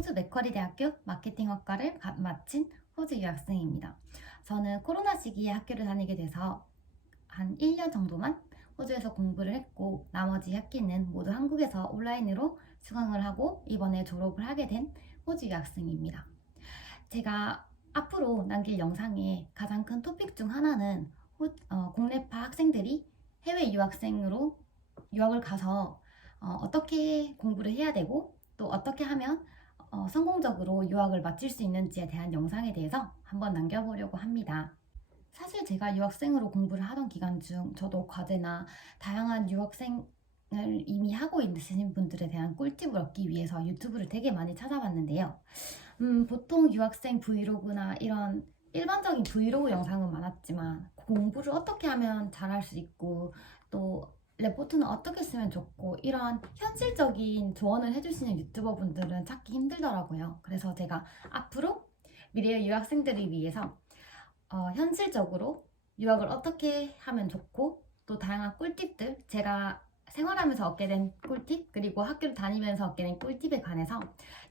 호주 맥쿼리 대학교 마케팅학과를 마친 호주 유학생입니다. 저는 코로나 시기에 학교를 다니게 돼서 한 1년 정도만 호주에서 공부를 했고 나머지 학기는 모두 한국에서 온라인으로 수강을 하고 이번에 졸업을 하게 된 호주 유학생입니다. 제가 앞으로 남길 영상의 가장 큰 토픽 중 하나는 국내파 학생들이 해외 유학생으로 유학을 가서 어떻게 공부를 해야 되고 또 어떻게 하면 성공적으로 유학을 마칠 수 있는지에 대한 영상에 대해서 한번 남겨보려고 합니다. 사실 제가 유학생으로 공부를 하던 기간 중 저도 과제나 다양한 유학생을 이미 하고 있으신 분들에 대한 꿀팁을 얻기 위해서 유튜브를 되게 많이 찾아봤는데요. 보통 유학생 브이로그나 이런 일반적인 브이로그 영상은 많았지만 공부를 어떻게 하면 잘할 수 있고 또 레포트는 어떻게 쓰면 좋고 이런 현실적인 조언을 해주시는 유튜버 분들은 찾기 힘들더라고요. 그래서 제가 앞으로 미래의 유학생들을 위해서 현실적으로 유학을 어떻게 하면 좋고 또 다양한 꿀팁들, 제가 생활하면서 얻게 된 꿀팁 그리고 학교를 다니면서 얻게 된 꿀팁에 관해서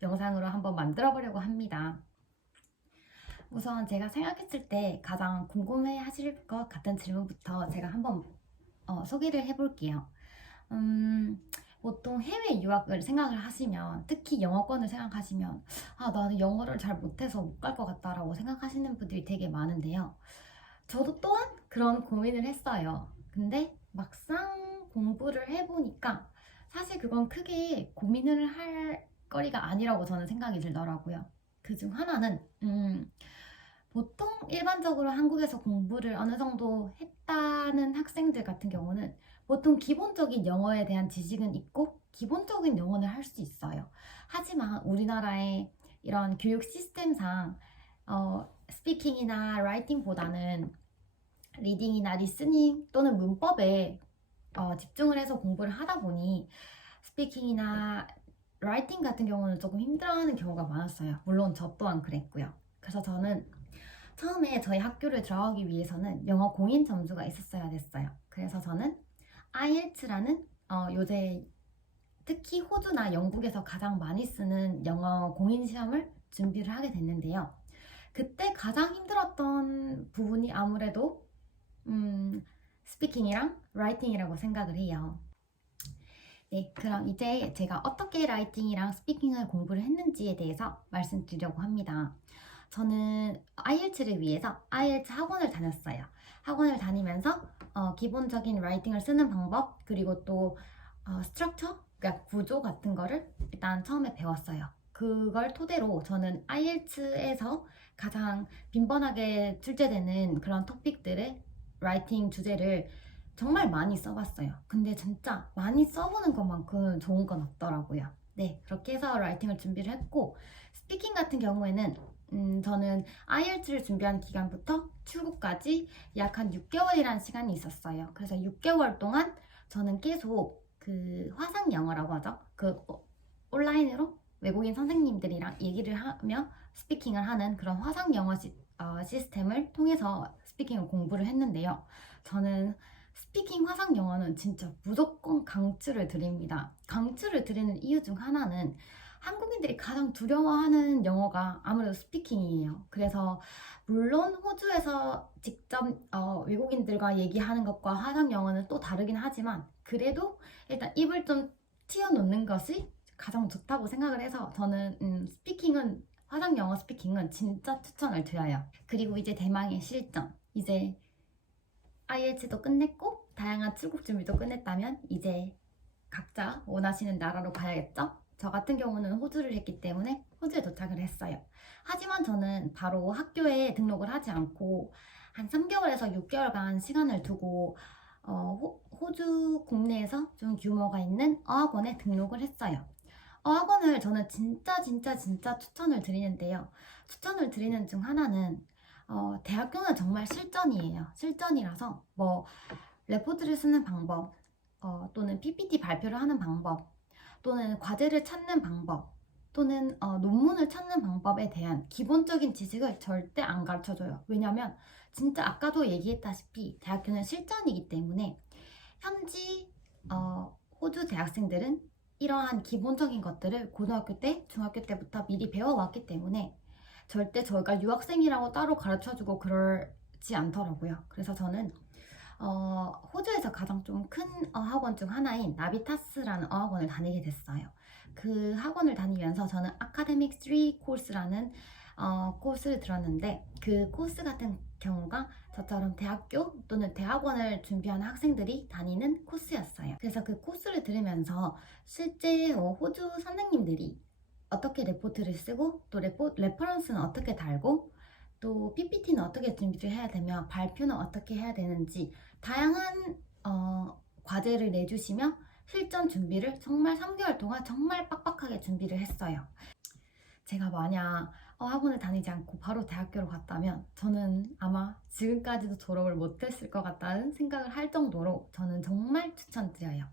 영상으로 한번 만들어 보려고 합니다. 우선 제가 생각했을 때 가장 궁금해 하실 것 같은 질문부터 제가 한번 소개를 해볼게요. 보통 해외 유학을 생각을 하시면, 특히 영어권을 생각하시면 나는 영어를 잘 못해서 못 갈 것 같다라고 생각하시는 분들이 되게 많은데요. 저도 또한 그런 고민을 했어요. 근데 막상 공부를 해보니까 사실 그건 크게 고민을 할 거리가 아니라고 저는 생각이 들더라고요. 그 중 하나는 보통 일반적으로 한국에서 공부를 어느 정도 했다는 학생들 같은 경우는 보통 기본적인 영어에 대한 지식은 있고 기본적인 영어는 할 수 있어요. 하지만 우리나라의 이런 교육 시스템상 스피킹이나 라이팅보다는 리딩이나 리스닝 또는 문법에 집중을 해서 공부를 하다 보니 스피킹이나 라이팅 같은 경우는 조금 힘들어하는 경우가 많았어요. 물론 저 또한 그랬고요. 그래서 저는 처음에 저희 학교를 들어가기 위해서는 영어 공인 점수가 있었어야 됐어요. 그래서 저는 IELTS라는 요새 특히 호주나 영국에서 가장 많이 쓰는 영어 공인 시험을 준비를 하게 됐는데요. 그때 가장 힘들었던 부분이 아무래도 스피킹이랑 라이팅이라고 생각을 해요. 네, 그럼 이제 제가 어떻게 라이팅이랑 스피킹을 공부를 했는지에 대해서 말씀드리려고 합니다. 저는 IELTS를 위해서 IELTS 학원을 다녔어요. 학원을 다니면서 기본적인 라이팅을 쓰는 방법 그리고 또 스트럭처, 그러니까 구조 같은 거를 일단 처음에 배웠어요. 그걸 토대로 저는 IELTS에서 가장 빈번하게 출제되는 그런 토픽들의 라이팅 주제를 정말 많이 써봤어요. 근데 진짜 많이 써보는 것만큼 좋은 건 없더라고요. 네, 그렇게 해서 라이팅을 준비를 했고 스피킹 같은 경우에는 저는 IELTS를 준비하는 기간부터 출국까지 약 한 6개월이라는 시간이 있었어요. 그래서 6개월 동안 저는 계속 그 화상 영어라고 하죠. 온라인으로 외국인 선생님들이랑 얘기를 하며 스피킹을 하는 그런 화상 영어 시스템을 통해서 스피킹을 공부를 했는데요. 저는 스피킹 화상 영어는 진짜 무조건 강추를 드립니다. 강추를 드리는 이유 중 하나는 한국인들이 가장 두려워하는 영어가 아무래도 스피킹이에요. 그래서 물론 호주에서 직접 외국인들과 얘기하는 것과 화상 영어는 또 다르긴 하지만 그래도 일단 입을 좀 튀어놓는 것이 가장 좋다고 생각을 해서 저는 스피킹은 화상 영어 스피킹은 진짜 추천을 드려요. 그리고 이제 대망의 실전, 이제 IELTS도 끝냈고 다양한 출국 준비도 끝냈다면 이제 각자 원하시는 나라로 가야겠죠? 저 같은 경우는 호주를 했기 때문에 호주에 도착을 했어요. 하지만 저는 바로 학교에 등록을 하지 않고 한 3개월에서 6개월간 시간을 두고 호주 국내에서 좀 규모가 있는 어학원에 등록을 했어요. 어학원을 저는 진짜 추천을 드리는데요. 추천을 드리는 중 하나는 대학교는 정말 실전이에요. 실전이라서 뭐 레포트를 쓰는 방법 또는 PPT 발표를 하는 방법 또는 과제를 찾는 방법 또는 논문을 찾는 방법에 대한 기본적인 지식을 절대 안 가르쳐줘요. 왜냐면 진짜 아까도 얘기했다시피 대학교는 실전이기 때문에 현지 호주 대학생들은 이러한 기본적인 것들을 고등학교 때, 중학교 때부터 미리 배워왔기 때문에 절대 저희가 유학생이라고 따로 가르쳐주고 그러지 않더라고요. 그래서 저는 호주에서 가장 좀 큰 어학원 중 하나인 나비타스라는 어학원을 다니게 됐어요. 그 학원을 다니면서 저는 아카데믹 3 코र्स라는 코스를 들었는데, 그 코스 같은 경우가 저처럼 대학교 또는 대학원을 준비하는 학생들이 다니는 코스였어요. 그래서 그 코스를 들으면서 실제 호주 선생님들이 어떻게 레포트를 쓰고 또 레퍼런스는 어떻게 달고 또 PPT는 어떻게 준비를 해야 되며 발표는 어떻게 해야 되는지 다양한 과제를 내주시며 실전 준비를 정말 3개월 동안 정말 빡빡하게 준비를 했어요. 제가 만약 학원을 다니지 않고 바로 대학교로 갔다면 저는 아마 지금까지도 졸업을 못했을 것 같다는 생각을 할 정도로 저는 정말 추천드려요.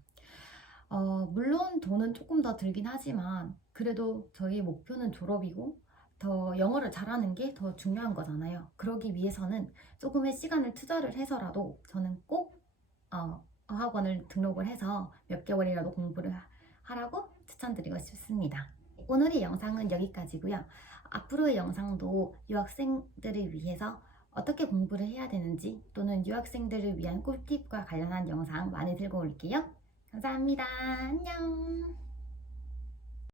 물론 돈은 조금 더 들긴 하지만 그래도 저희 목표는 졸업이고 더 영어를 잘하는 게 더 중요한 거잖아요. 그러기 위해서는 조금의 시간을 투자를 해서라도 저는 꼭 학원을 등록을 해서 몇 개월이라도 공부를 하라고 추천드리고 싶습니다. 오늘의 영상은 여기까지고요. 앞으로의 영상도 유학생들을 위해서 어떻게 공부를 해야 되는지 또는 유학생들을 위한 꿀팁과 관련한 영상 많이 들고 올게요. 감사합니다. 안녕.